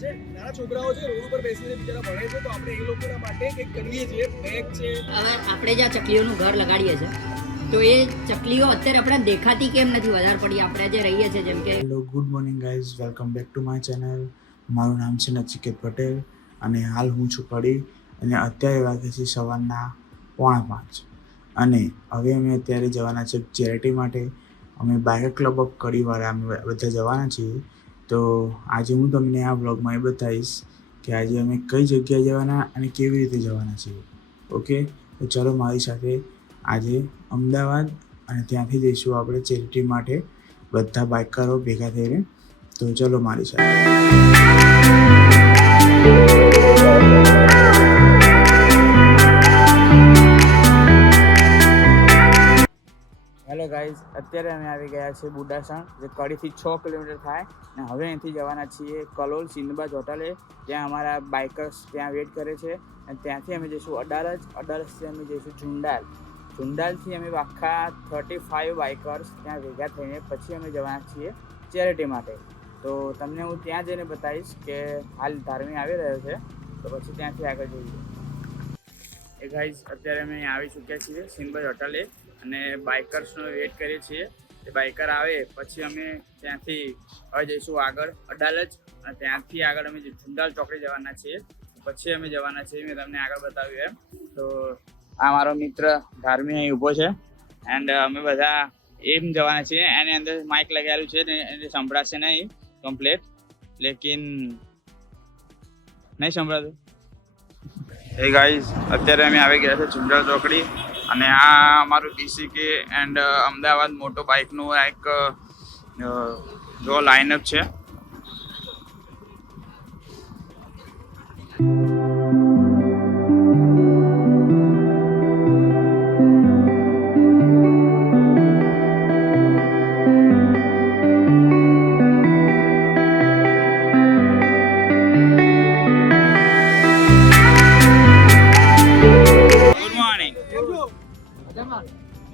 છે. નાના છોકરાઓ છે રોડ ઉપર બેસીને બિચારા ભણે છે, તો આપણે એ લોકોના માટે કંઈક કરીએ છીએ. બેગ છે. હવે આપણે જ્યાં ચકલીઓનું ઘર લગાડીએ છીએ તો એ ચકલીઓ અત્યારે આપણે દેખાતી કેમ નથી વધારે પડી આપણે જે રહીએ છીએ જેમ કે. Hello, good morning guys, welcome back to my channel. મારું નામ છે નચિકેત પટેલ અને હાલ હું છું કડી અને અત્યારે વાગે છે સવારના 4:45 અને હવે અમે અત્યારે જવાના છે ચેરિટી માટે. અમે બાઇક ક્લબ ઓફ કડીવાળા અમે બધા જવાના છીએ. તો આજે હું તમને આ બ્લોગમાં એ બતાવીશ કે આજે અમે કઈ જગ્યાએ જવાના અને કેવી રીતે જવાના છીએ. ઓકે, તો ચલો મારી સાથે આજે અમદાવાદ અને ત્યાંથી જઈશું આપણે ચેરિટી માટે બધા બાઇકરો ભેગા થઈને. તો ચલો મારી સાથે. હેલો ગાઈઝ, અત્યારે અમે આવી ગયા છીએ બુડાસણ, જે કડીથી 6 કિલોમીટર થાય અને હવે અહીંથી જવાના છીએ કલોલ સિંધબાજ હોટલે, જ્યાં અમારા બાઇકર્સ ત્યાં વેઇટ કરે છે અને ત્યાંથી અમે જઈશું અડાલજ. અડાલજથી અમે જઈશું ઝુંડાલ. ઝુંડાલથી અમે આખા 35 બાઇકર્સ ત્યાં ભેગા થઈને પછી અમે જવાના છીએ ચેરિટી માટે. તો તમને હું ત્યાં જઈને બતાવીશ કે હાલ ધાર્મી આવી રહ્યો છે, તો પછી ત્યાંથી આગળ જઈએ. એ ગાઈઝ, અત્યારે અમે આવી ચૂક્યા છીએ સિંધબાજ હોટલે અને બાઇકર્સનો વેઇટ કરીએ છીએ. એ બાઇકર આવે પછી અમે ત્યાંથી હવે જઈશું આગળ અડાલજ અને ત્યાંથી આગળ અમે ઝુંડાલ ચોકડી જવાના છીએ. પછી અમે જવાના છીએ, મેં તમને આગળ બતાવ્યું એમ. તો આ મારો મિત્ર ધાર્મી અહીં ઊભો છે એન્ડ અમે બધા એમ જવાના છીએ. એની અંદર માઇક લગાવેલું છે ને એને સંભળાશે નહીં કમ્પ્લીટ, લેકિન નહીં સંભળાતું. એ ગાઈઝ, અત્યારે અમે આવી ગયા છે ઝુંડાલ ચોકડી અને આ અમારું BCK એન્ડ અમદાવાદ મોટો બાઇકનું એક જો લાઇનઅપ છે.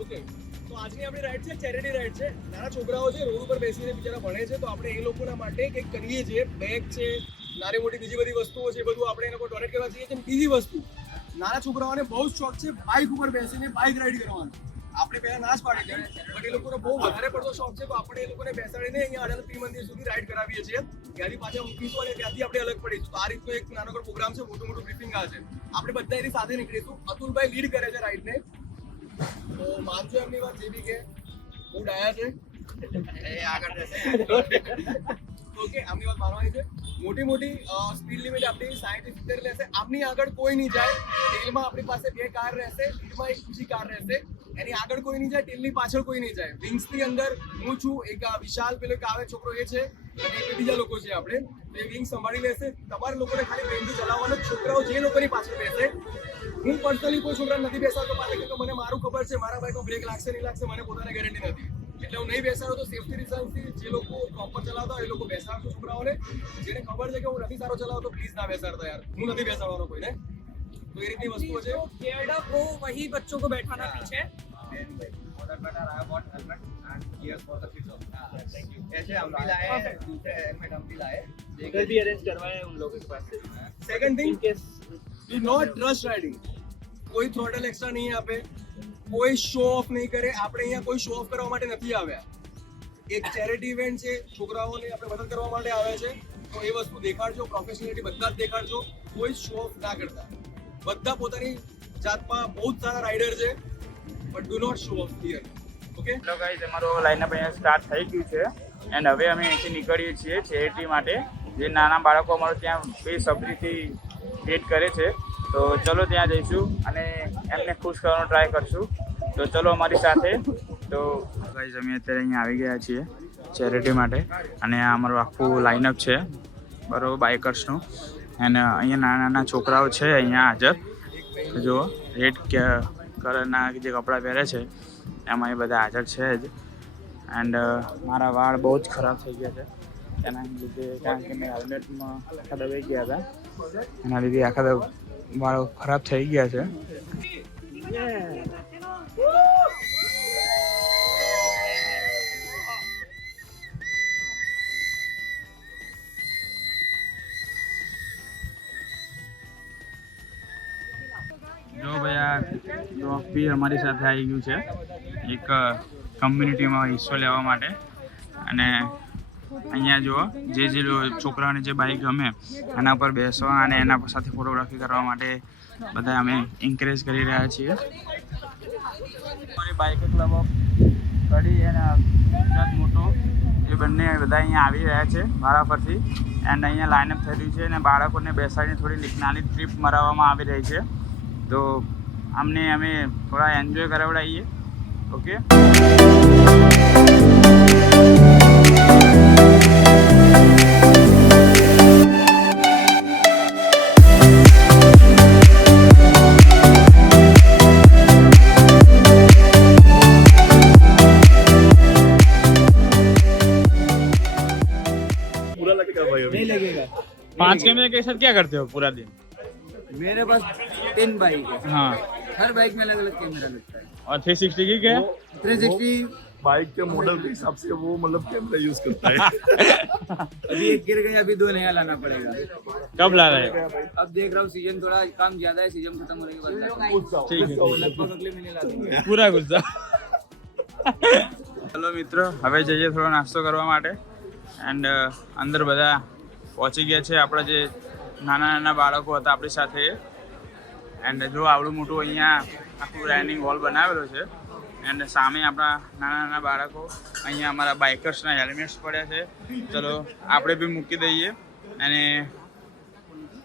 ઓકે, તો આજની આપણી રાઈડ છે ચેરિટી રાઈડ છે. નાના છોકરાઓ છે રોડ ઉપર બેસીને બિચારા ભણે છે, તો આપણે એ લોકોના માટે કંઈક કરીએ છીએ. બેગ છે, નાની મોટી બીજી બધી વસ્તુઓ છે, બધું આપણે એ લોકો ડોનેટ કરવા જઈએ છીએ. બીજી વસ્તુ, નાના છોકરાઓને બહુ જ શોખ છે બાઇક ઉપર બેસીને બાઇક રાઈડ કરવાનો. આપણે પહેલા ના જ પાડી દઈએ, બટ એ લોકોનો બહુ વધારે પડતો શોખ છે, તો આપણે એ લોકોને બેસાડીને અહીંયા અડાલજ મંદિર સુધી રાઈડ કરાવીએ છીએ. ત્યાંથી પાછા મૂકીશું અને ત્યાંથી આપણે અલગ પડીશું. તો આ રીતનો એક નાનો પ્રોગ્રામ છે, મોટું બ્રીફિંગ આ છે. આપણે બધા એની સાથે નીકળીશું. અતુલભાઈ લીડ કરે છે રાઈડને, તો માનજો એમની વાત જે બી કે હું ડાયા છે એ આગળ રહેશે. ઓકે, આમની વાત માનવાની છે. મોટી સ્પીડ લિમિટ આપણી 60-70 રહેશે. આપની આગળ કોઈ નહીં જાય. ટેલમાં આપણી પાસે 2 કાર રહેશે, લીડમાં એક બીજી કાર રહેશે. એની આગળ કોઈ નહીં જાય, ટેલની પાછળ કોઈ નહીં જાય. વિંગ્સની અંદર હું છું, એક વિશાલ પેલો એક આવે છોકરો એ છે અને એક બીજા લોકો છે આપણે. તો એ વિંગ સંભાળી લેશે. તમારા લોકોને ખાલી ટ્રેનથી ચલાવવાનો. છોકરાઓ જે લોકોની પાછળ બેસે, હું પર્સનલી કોઈ છોકરા નથી બેસાડતો પાછળ, કે મને મારું ખબર છે મારા બાઈકમાં બ્રેક લાગશે નહીં લાગશે, મને પોતાને ગેરંટી નથી, એટલે હું નહીં બેસાડો. તો સેફ્ટી રીઝનથી જે લોકો પ્રોપર ચલાવતા હોય એ લોકો બેસાડતો છોકરાઓને. જેને ખબર છે કે હું નથી સારો ચલાવતો, પ્લીઝ ના બેસાડતા યાર, હું નથી બેસાડવાનો કોઈને. તો એ રીતની વસ્તુઓ છે. केयर्ड अप हो वही बच्चों को बैठाना पीछे. Second thing, do not rush riding. કોઈ થ્રોટલ એક્સ્ટ્રા નહીં આપે, કોઈ શો ઓફ નહીં કરે. આપણે અહીંયા કોઈ શો ઓફ કરવા માટે નથી આવ્યા. એક ચેરિટી ઇવેન્ટ છે, છોકરાઓને આપણે મદદ કરવા માટે આવ્યા છે. તો એ વસ્તુ દેખાડજો, પ્રોફેશનલિટી બધા જ દેખાડજો. કોઈ શો ઓફ ના કરતા. બધા પોતાની જાતમાં બહુ જ સારા રાઇડર છે, but do not show off here. Okay, hello guys, અમારો લાઇનઅપ અહીંયા સ્ટાર્ટ થઈ ગયું છે એન્ડ હવે અમે અહીંથી નીકળીએ છીએ ચેરિટી માટે. જે નાના બાળકો અમારું ત્યાં બેસબરીથી વેઇટ કરે છે, તો ચલો ત્યાં જઈશું અને એમને ખુશ કરવાનો ટ્રાય કરશું. તો ચલો અમારી સાથે. તો ગાઈઝ, અમે અત્યારે અહીંયા આવી ગયા છીએ ચેરિટી માટે અને આ અમારું આખું લાઇનઅપ છે બરાબર બાઇકર્સનું. અને અહીંયા નાના છોકરાઓ છે અહીંયા હાજર. જો રેડ કલરના જે કપડાં પહેરે છે એમાં એ બધા હાજર છે જ. એન્ડ મારા વાળ બહુ જ ખરાબ થઈ ગયા છે એના લીધે, કારણ કે મેં હેલ્મેટમાં આખા દબાઈ ગયા હતા, એના લીધે આખા વાળ ખરાબ થઈ ગયા છે. તો પીર અમારી સાથે આવી ગયું છે એક કમ્યુનિટીમાં હિસ્સો લેવા માટે. અને અહીંયા જુઓ જે છોકરાઓને જે બાઇક ગમે એના પર બેસવા અને એના સાથે ફોટોગ્રાફી કરવા માટે બધા અમે એન્કરેજ કરી રહ્યા છીએ. અમારી બાઇક ક્લબ ઓફ કડી અને ગુજરાત મોટો એ બંને બધા અહીંયા આવી રહ્યા છે ભાડા પરથી. એન્ડ અહીંયા લાઇનઅપ થઈ રહ્યું છે અને બાળકોને બેસાડીને થોડી નાની ટ્રીપ મરાવવામાં આવી રહી છે. તો અમને અમે થોડા એન્જોય કરાવડાવીએ. ઓકે, नहीं लगेगा. 5 कैमरे के साथ क्या करते हो पूरा दिन? मेरे पास 3 बाइक है, हाँ, हर बाइक में अलग अलग कैमरा लगता है. और 360 की क्या? 360 बाइक के मॉडल के हिसाब से वो मतलब कैमरा यूज करता है. अभी एक गिर गया, अभी 2 नया लाना पड़ेगा. कब ला रहे हो? अब देख रहा हूँ सीजन थोड़ा काम ज्यादा है, सीजन खत्म होने के बाद लाता हूँ. ठीक है, लगभग अगले महीने ला दूंगा. પૂરા ગુસ્સા. હલો મિત્રો, હવે જઈએ થોડો નાસ્તો કરવા માટે. એન્ડ અંદર બધા પહોંચી ગયા છે આપણા જે નાના નાના બાળકો હતા આપણી સાથે. એન્ડ જો આવડું મોટું અહીંયા આખું ડાઇનિંગ હોલ બનાવેલો છે. એન્ડ સામે આપણા નાના નાના બાળકો, અહીંયા અમારા બાઇકર્સના હેલ્મેટ્સ પડ્યા છે. ચલો આપણે બી મૂકી દઈએ અને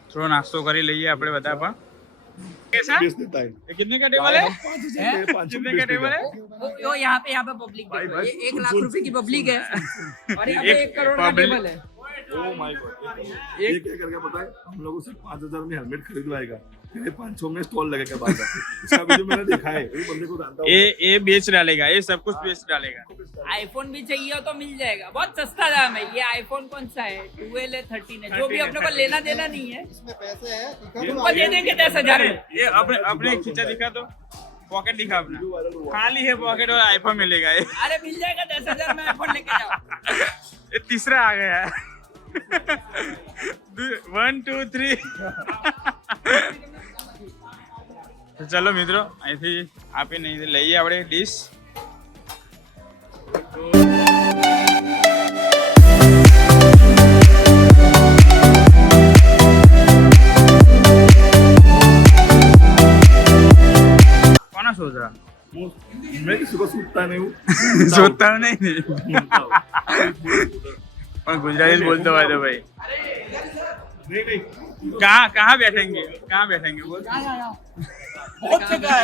થોડો નાસ્તો કરી લઈએ આપણે બધા પણ. कैसा? ये कितने का टेबल है? कितने का टेबल है? वो यहाँ पे पब्लिक देखो, ये 1 लाख रुपए की पब्लिक है और यहाँ पे 1 करोड़ का टेबल है. Oh my God. ये क्या करके पता है, हम लोगों से 5,000 में हेलमेट खरीदवाएगा, फिर 500 में स्टॉल लगेगा बाहर का. इसका वीडियो मैंने देखा है, ये बंदे को जानता हूँ. ये बेच डालेगा, ये सब कुछ बेच डालेगा. आईफोन भी चाहिए तो मिल जाएगा, बहुत सस्ता दाम है. ये आईफोन कौन सा है? 12 है, 13 है, जो भी अपने को लेना देना नहीं है. इसमें पैसे है, तुमको दे देंगे 10,000 में. ये अपने खींचा दिखा दो, पॉकेट दिखा अपना, खाली है पॉकेट और आईफोन मिलेगा. ये अरे मिल जाएगा 10,000 में, आईफोन लेके जाओ. ये तीसरा आ गया है. 1 2 3. તો ચલો મિત્રો, અહીંથી આપીને લઈએ આપણે ડીશ. કોના સોચરા? मैं किसी को सूटता नहीं हूँ. सोचता नहीं પણ ગુજરાતી બોલતો હોય તો ભાઈ. नहीं नहीं. कहाँ बैठेंगे, कहाँ बैठेंगे बोल. बहुत जगह है.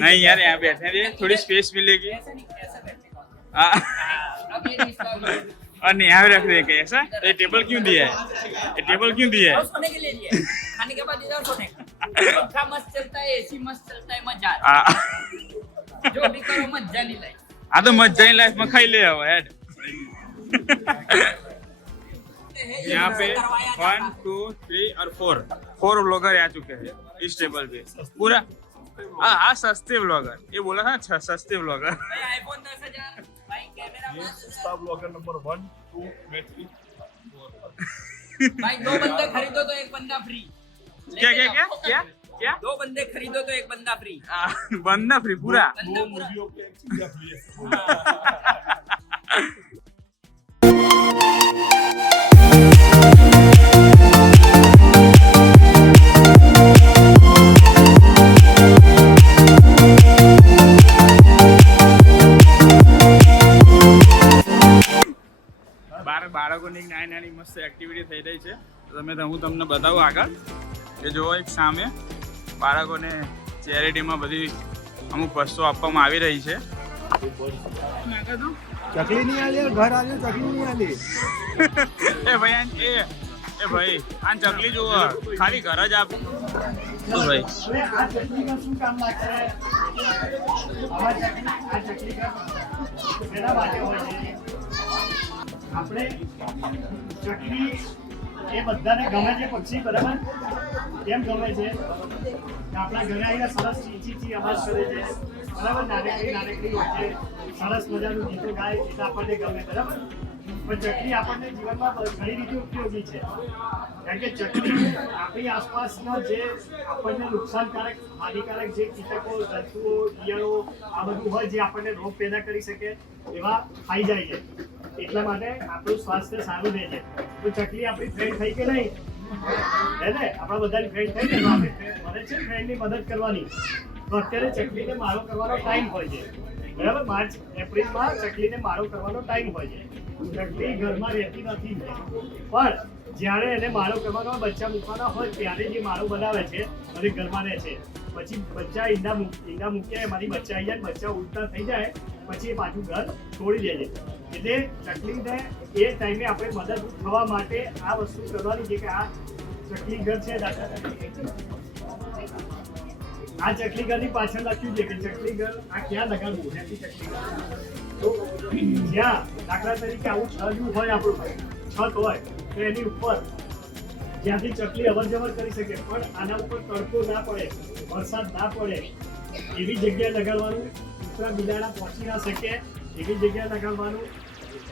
नहीं यार, यहाँ बैठने दे, थोड़ी स्पेस मिलेगी. हाँ. और नहीं यहाँ रख देंगे ऐसा. ये टेबल क्यों दिया है? ये टेबल क्यों दिया है? सोने के लिए दिया है. खाने के बाद इधर सोने. पंखा मस्त चलता है, एसी मस्त चलता है, मजा आता हाँ. है. जो भी करो मजा नहीं लाइफ. આ તો મજા લાઈફ માં ખાઈ ले હવે હેડ. यहाँ पे 1 2 3 और 4 ब्लॉगर आ चुके हैं इस टेबल पे पूरा. हाँ सस्ते ब्लॉगर, ये बोला था सस्ते ब्लॉगर. भाई आईफोन 10,000, भाई कैमरा मस्त. स्टार ब्लॉगर नंबर 1 2 3 भाई 2 बंदे खरीदो तो 1 बंदा फ्री. क्या क्या क्या क्या क्या 2 बंदे खरीदो तो 1 बंदा फ्री. बंदा फ्री पूरा. बंदा पूरा. वीडियो पे एक चीज फ्री है. બાળકોની એક નાની નાની મસ્ત એક્ટિવિટી થઈ રહી છે. હું તમને બતાવું આગળ કે જો એક સામે બાળકોને ચેરિટીમાં બધી અમુક વસ્તુઓ આપવામાં આવી રહી છે. चकली नहीं आ रही, घर आ रही, चकली नहीं आ रही. એ ભાઈ એ ભાઈ આ ચકલી જો ખાલી ઘર જ આપ તો ભાઈ. આપણે ચકલી એ બધાને ગમે છે પક્ષી, બરાબર? કેમ ગમે છે? આપણા ઘરે આવીને સરસ ચીચી અવાજ કરે છે, બરાબર? નાનકડી નાનકડી હોય છે, સરસ મજાનું ગીતો ગાય એટલે આપણને ગમે, બરાબર? પણ ચકલી આપણને જીવનમાં ઘણી રીતે ઉપયોગી છે. કારણ કે ચકલી આપણી આસપાસના જે આપણને નુકસાનકારક હાનિકારક જે કીટકો જંતુઓ ઈયળો આ બધું હોય જે આપણને રોગ પેદા કરી શકે એવા ખાઈ જાય છે. એટલા માટે આપણું સ્વાસ્થ્ય સારું રહે છે. તો ચકલી આપણી ફ્રેન્ડ થઈ કે નહીં? હે ને? આપણા બધાની ફ્રેન્ડ થઈ ને? તો આપણે મને છે ફ્રેન્ડની મદદ કરવાની. તો અત્યારે ચકલીને મારો કરવાનો ટાઈમ હોય છે, બરાબર? માર્ચ એપ્રિલમાં ચકલીને મારો કરવાનો ટાઈમ હોય છે. ચકલી ઘરમાં રહેતી નથી, પણ જ્યારે એને માળો કરવાનો હોય, બચ્ચા મૂકવાના હોય ત્યારે જે માળો બનાવે છે અને ઘરમાં રહે છે. પછી બચ્ચા ઈંડા મૂકે, એમાંથી બચ્ચા આવી જાય, બચ્ચા ઉડતા થઈ જાય, પછી એ પાછું ઘર છોડી દે છે. એટલે ચકલીને એ ટાઈમે આપણે મદદરૂપ થવા માટે આ વસ્તુ કરવાની છે કે આ ચકલી ઘર છે, દાખલા તરીકે આ ચકલી ઘરની પાછળ લખ્યું છે કે ચકલી ઘર આ ક્યાં લગાડવું, હેપી ચકલી ઘર. તો જ્યાં દાખલા તરીકે આવું છજું હોય, આપણું છત હોય તો એની ઉપર જ્યાંથી ચકલી અવર જવર કરી શકે, પણ આના ઉપર તડકો ના પડે, વરસાદ ના પડે એવી જગ્યાએ લગાડવાનું. કૂતરા બિલાડા પહોંચી ના શકે એવી જગ્યાએ લગાડવાનું,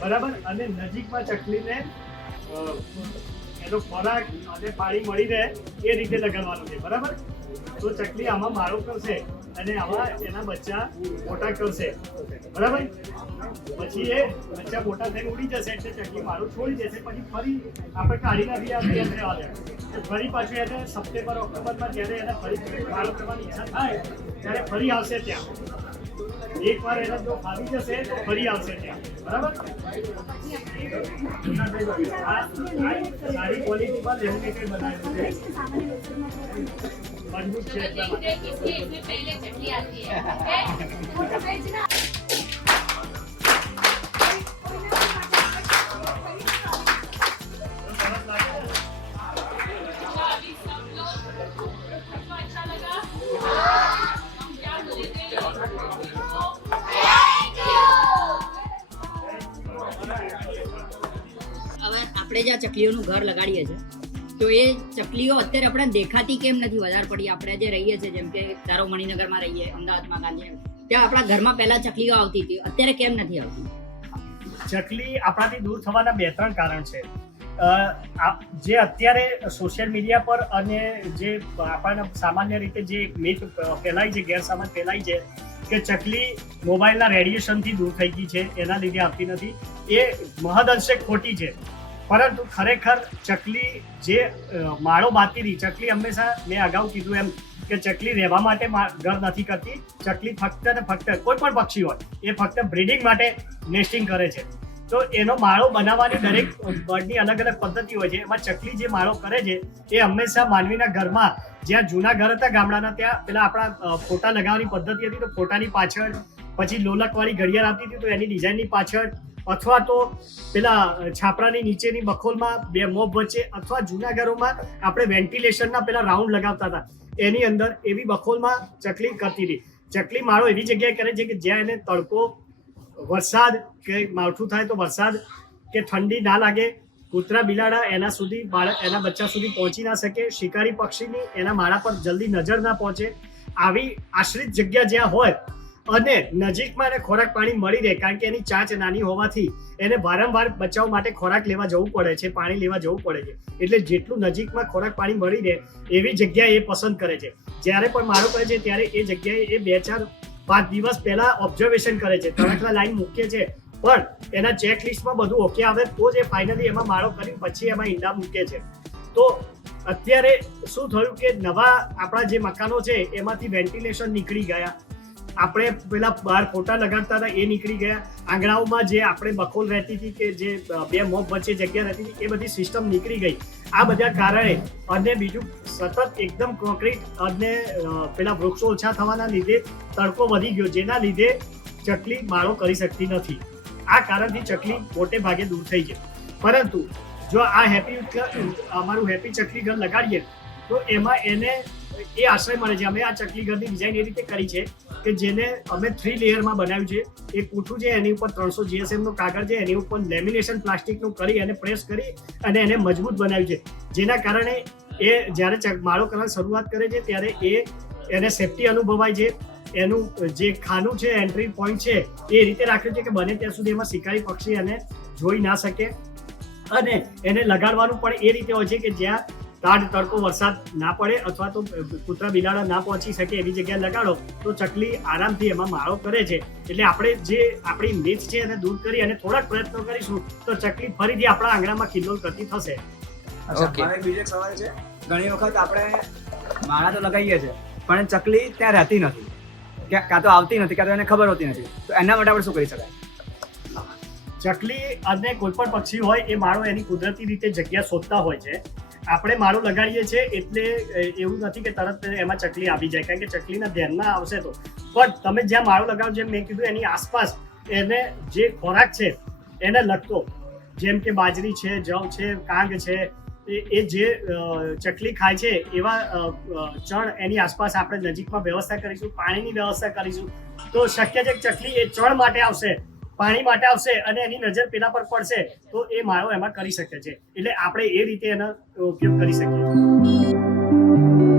બરાબર? અને નજીકમાં ચકલીને એનો ખોરાક અને પાણી મળી રહે એ રીતે લગાડવાનું છે, બરાબર? તો ચકલી આમાં માળો કરશે અને આમાં એના બચ્ચા મોટા કરશે, બરાબર? પછી એ બચ્ચા મોટા થઈને ઉડી જશે એટલે ચકલી માળો છોડી દેશે. પછી ફરી આપણે કાઢી નાખી આપી રહેવા દે. ફરી પાછું એને સપ્ટેમ્બર ઓક્ટોબરમાં જ્યારે એને ફરી માળો કરવાની ઈચ્છા થાય ત્યારે ફરી આવશે ત્યાં. એકવાર એને જો ફાવી જશે તો ફરી આવશે ત્યાં, બરાબર? સારી ક્વોલિટીમાં લેમિનેટેડ બનાવેલું છે, મજબૂત છે એટલા માટે. હવે આપણે જે આ ચકલીઓનું ઘર લગાડીએ છીએ તો એ ચકલીઓ અત્યારે આપણે દેખાતી કેમ નથી વધારે પડી? આપણે જે રહીએ છીએ, જેમ કે ધારો મણિનગરમાં રહીએ, અમદાવાદમાં ગાંધી, ત્યાં આપણા ઘરમાં પહેલા ચકલીઓ આવતી હતી, અત્યારે કેમ નથી આવતી? ચકલી આપણાથી દૂર થવાના 2-3 કારણ છે. જે અત્યારે સોશિયલ મીડિયા પર અને જે આપણને સામાન્ય રીતે જે મિથ ફેલાય છે, ગેરસમજ ફેલાય છે કે ચકલી મોબાઈલના રેડિયેશનથી દૂર થઈ ગઈ છે એના લીધે આવતી નથી, એ મહદઅંશે ખોટી છે. પરંતુ ખરેખર ચકલી જે માળો બાંધતી હતી, ચકલી હંમેશા, મેં અગાઉ કીધું એમ કે ચકલી રહેવા માટે ઘર નથી કરતી. ચકલી ફક્ત ને ફક્ત કોઈ પણ પક્ષી હોય એ ફક્ત બ્રીડિંગ માટે નેસ્ટિંગ કરે છે. તો એનો માળો બનાવવાની દરેક બર્ડની અલગ અલગ પદ્ધતિ હોય છે. એમાં ચકલી જે માળો કરે છે એ હંમેશા માનવીના ઘરમાં, જ્યાં જૂના ઘર હતા ગામડાના, ત્યાં પેલા આપણા ફોટા લગાવવાની પદ્ધતિ હતી, તો ફોટાની પાછળ પછી લોલકવાળી ઘડિયાળ આવતી હતી તો એની ડિઝાઇનની પાછળ, અથવા તો પેલા છાપરાની નીચેની બખોલમાં 2 મોબ વચ્ચે, અથવા જૂના ઘરોમાં આપણે વેન્ટિલેશનના પેલા રાઉન્ડ લગાવતા હતા એની અંદર, એવી બખોલમાં ચકલી કરતી હતી. ચકલી માળો એવી જગ્યાએ કરે છે કે જ્યાં એને તડકો, વરસાદ કે માવઠું થાય તો વરસાદ કે ઠંડી ના લાગે, કૂતરા બિલાડા એના બચ્ચા સુધી પહોંચી ના શકે, શિકારી પક્ષીની એના માળા પર જલ્દી નજર ના પહોંચે. આવી આશ્રિત જગ્યા જ્યાં હોય અને નજીકમાં એને ખોરાક પાણી મળી રહે, કારણ કે એની ચાંચ નાની હોવાથી એને વારંવાર બચાવ માટે ખોરાક લેવા જવું પડે છે, પાણી લેવા જવું પડે છે. એટલે જેટલું નજીકમાં ખોરાક પાણી મળી રહે એવી જગ્યાએ એ પસંદ કરે છે. જ્યારે પણ માળો કરે છે ત્યારે એ જગ્યાએ એ 2-4-5 દિવસ પહેલા ઓબ્ઝર્વેશન કરે છે, તણખલા લાઈન મૂકે છે, પણ એના ચેકલિસ્ટમાં બધું ઓકે આવે તો જ એ ફાઇનલી એમાં માળો કરી પછી એમાં ઈંડા મૂકે છે. તો અત્યારે શું થયું કે નવા આપણા જે મકાનો છે એમાંથી વેન્ટિલેશન નીકળી ગયા, આપણે પેલા બહાર ફોટા લગાડતા હતા એ નીકળી ગયા, આંગણાઓમાં જે આપણે બખોલ રહેતી હતી કે જે 2 મોબ વચ્ચે જગ્યા રહેતી હતી એ બધી સિસ્ટમ નીકળી ગઈ. આ બધા કારણે, અને બીજું સતત એકદમ કોન્ક્રીટ અને પેલા વૃક્ષો ઓછા થવાના લીધે તડકો વધી ગયો, જેના લીધે ચકલી માળો કરી શકતી નથી. આ કારણથી ચકલી મોટે ભાગે દૂર થઈ છે. પરંતુ જો આ અમારું હેપી ચકલી ઘર લગાડીએ તો એમાં એને એ આશ્રય મળે છે. અમે આ ચકલી ઘરની ડિઝાઇન એ રીતે કરી છે કે જેને અમે 3 લેયરમાં બનાવ્યું છે. એક પૂઠું છે, એની ઉપર 300 GSM નું કાગળ છે, એની ઉપર લેમિનેશન પ્લાસ્ટિકનું કરી અને પ્રેસ કરી અને એને મજબૂત બનાવ્યું છે, જેના કારણે એ જ્યારે માળો કરવાની શરૂઆત કરે છે ત્યારે એને સેફટી અનુભવાય છે. એનું જે ખાનું છે, એન્ટ્રી પોઈન્ટ છે, એ રીતે રાખ્યું છે કે બને ત્યાં સુધી એમાં શિકારી પક્ષી અને જોઈ ના શકે. અને એને લગાડવાનું પણ એ રીતે હોય છે કે જ્યાં તાડ તડકો વરસાદ ના પડે અથવા તો કૂતરા બિલાડા ના પહોંચી શકે એવી જગ્યાએ લગાડો તો ચકલી આરામથી એમાં માળો કરે છે. એટલે આપણે જે આપણી મિથ છે એને દૂર કરી અને થોડાક પ્રયત્નો કરીશું તો ચકલી ફરીથી આપણા આંગણામાં કિલ્લોલ કરતી થશે. અચ્છા, હવે બીજો એક સવાલ છે. ઘણી વખત આપણે માળા તો લગાવીએ છીએ પણ ચકલી ત્યાં રહેતી નથી, કાં તો આવતી નથી, કાં તો એને ખબર હોતી નથી. તો એના માટે આપણે શું કરી શકાય? ચકલી અને કોઈ પણ પક્ષી હોય એ માળો એની કુદરતી રીતે જગ્યા શોધતા હોય છે. આપણે માળો લગાડીએ છીએ એટલે એવું નથી કે તરત એમાં ચકલી આવી જાય, કારણ કે ચકલીના ધ્યાનમાં આવશે તો. પણ તમે જ્યાં માળો લગાવો, જેમ મેં કીધું એની આસપાસ એને જે ખોરાક છે એને લગતો, જેમ કે બાજરી છે, જવ છે, કાંગ છે, એ જે ચકલી ખાય છે એવા ચણ એની આસપાસ આપણે નજીકમાં વ્યવસ્થા કરીશું, પાણીની વ્યવસ્થા કરીશું. તો શક્ય છે કે ચકલી એ ચણ માટે આવશે, પાણી માટે આવશે અને એની નજર પેલા પર પડશે તો એ માળો એમાં કરી શકે છે. એટલે આપણે એ રીતે એનો ઉપયોગ કરી શકીએ.